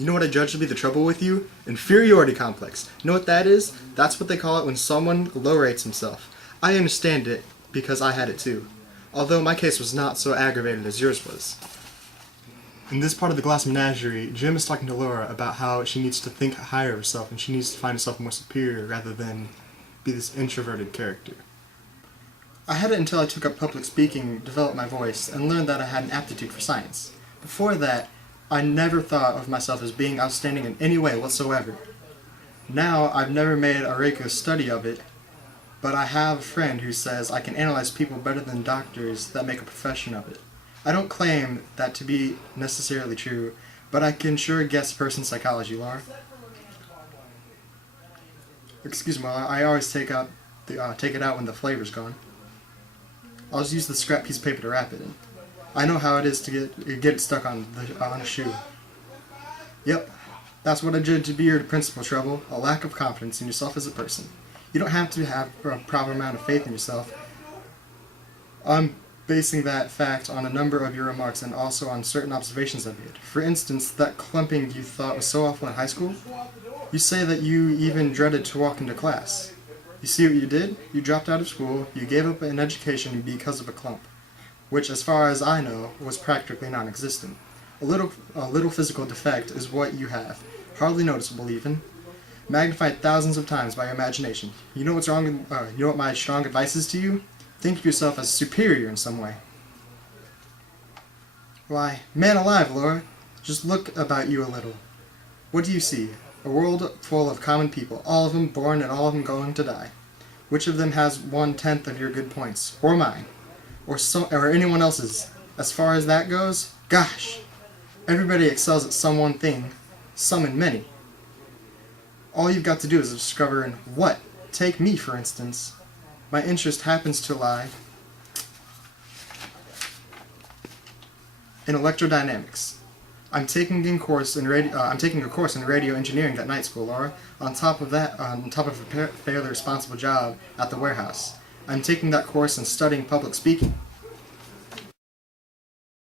You know what I judge to be the trouble with you? Inferiority complex. You know what that is? That's what they call it when someone low rates himself. I understand it because I had it too. Although my case was not so aggravated as yours was. In this part of the Glass Menagerie, Jim is talking to Laura about how she needs to think higher of herself and she needs to find herself more superior rather than be this introverted character. I had it until I took up public speaking, developed my voice, and learned that I had an aptitude for science. Before that, I never thought of myself as being outstanding in any way whatsoever. Now, I've never made a rigorous study of it, but I have a friend who says I can analyze people better than doctors that make a profession of it. I don't claim that to be necessarily true, but I can sure guess a person's psychology, Laura. Excuse me, I always take it out when the flavor's gone. I'll just use the scrap piece of paper to wrap it in. I know how it is to get it stuck on a shoe. Yep, that's what I judge to be your principal trouble, a lack of confidence in yourself as a person. You don't have to have a proper amount of faith in yourself. I'm basing that fact on a number of your remarks and also on certain observations I've made. For instance, that clumping you thought was so awful in high school. You say that you even dreaded to walk into class. You see what you did? You dropped out of school, you gave up an education because of a clump, which as far as I know was practically non-existent. A little physical defect is what you have, hardly noticeable even, magnified thousands of times by your imagination. You know what's wrong? You know what my strong advice is to you? Think of yourself as superior in some way. Why, man alive, Laura, just look about you a little. What do you see? A world full of common people, all of them born and all of them going to die. Which of them has 1/10 of your good points? Or mine? Or anyone else's? As far as that goes, gosh! Everybody excels at some one thing, some in many. All you've got to do is discover in what. Take me, for instance. My interest happens to lie in electrodynamics. I'm taking a course in radio engineering at night school, Laura. On top of a fairly responsible job at the warehouse. I'm taking that course and studying public speaking.